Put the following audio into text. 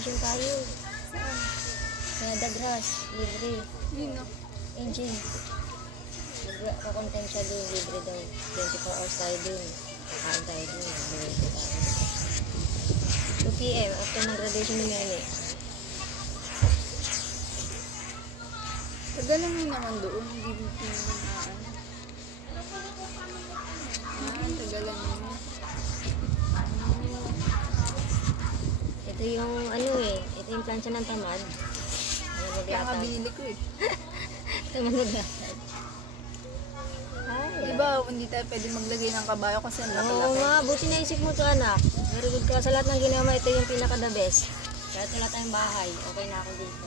graduation tayo. Saan? Sa Dagras, libre. Yun no. Engine. Kakontent siya doon, libre daw. 24 hours tayo doon. Kain tayo doon. Libre tayo. 2 p.m. after ng graduation ni Mene. Tagalan mo naman doon. Hindi mo tagalan mo. Ito yung ano eh. Ito yung plancha ng tamad. Ano Kaya maglatag? nga binili ko eh. Tamad maglatag. Ay, Diba, hindi tayo pwede maglagay ng kabayo kasi ang Oo laki-laki. nga, buti naisip mo to anak. Very good ka. Sa lahat ng ginawa, ito yung pinaka the best. Kahit wala tayong bahay, okay na ako dito.